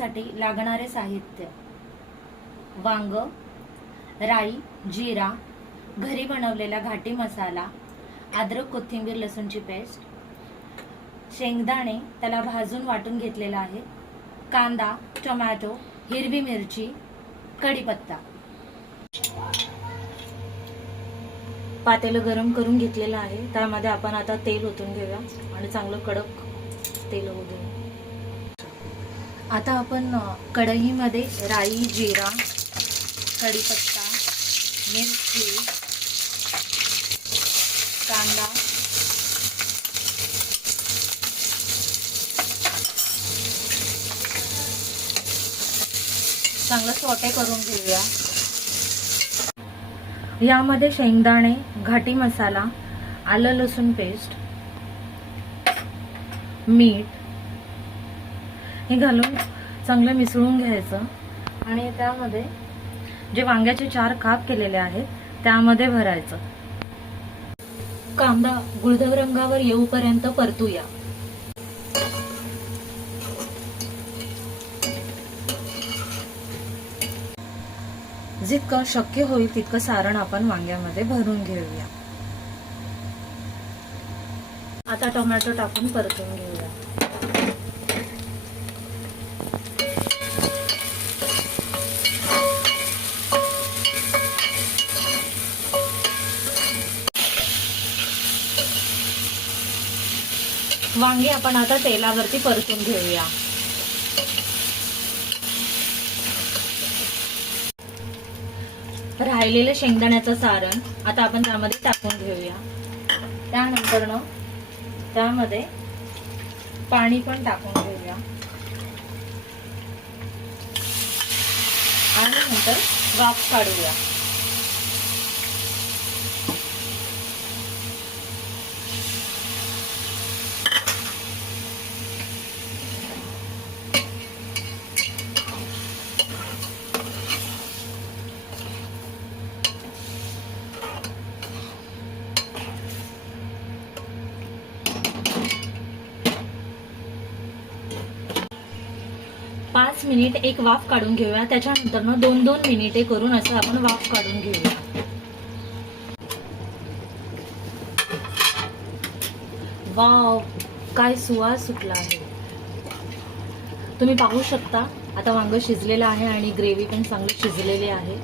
बनवण्यासाठी लागणारे साहित्य: वांग, राई, जिरा, घरी बनवलेला घाटी मसाला, अद्रक, कोथिंबीर, लसूणची पेस्ट, शेंगदाणे त्याला भाजून वाटून घेतलेला आहे, कांदा, टोमॅटो, हिरवी मिरची, कढीपत्ता. पातेलं गरम करून घेतलेलं आहे. त्यामध्ये आपण आता तेल ओतून घेऊया आणि चांगलं कडक तेल होऊ देऊ. आता आपण कढईमध्ये राई, जिरा, कढीपत्ता, मिरची, कांदा, चांगलं सॉटे करून घेऊया. यामध्ये शेंगदाणे, घाटी मसाला, आलं लसूण पेस्ट, मीठ हे घालून चांगलं मिसळून घ्यायचं आणि त्यामध्ये जे वांग्याचे 4 काप केलेले आहेत त्यामध्ये भरायचं. कांदा गुळधर रंगावर येऊपर्यंत परतूया. जितकं शक्य होईल तितकं सारण आपण वांग्यामध्ये भरून घेऊया. आता टोमॅटो टाकून परतून घेऊया. वांगी आपण आता तेलावरती परतून घेऊया. राहिलेलं शेंगदाण्याचं सारण आता आपण त्यामध्ये टाकून घेऊया. त्यानंतर त्यामध्ये पाणी पण टाकून घेऊया आणि नंतर वाफ काढूया. पाच मिनिट एक वाफ काढून घेऊया. त्याच्यानंतर 2-2 मिनिटे करून असं आपण वाफ काढून घेऊया. वाव, काय सुवास सुटला आहे. तुम्ही पाहू शकता आता वांग शिजलेलं आहे आणि ग्रेव्ही पण चांगली शिजलेली आहे.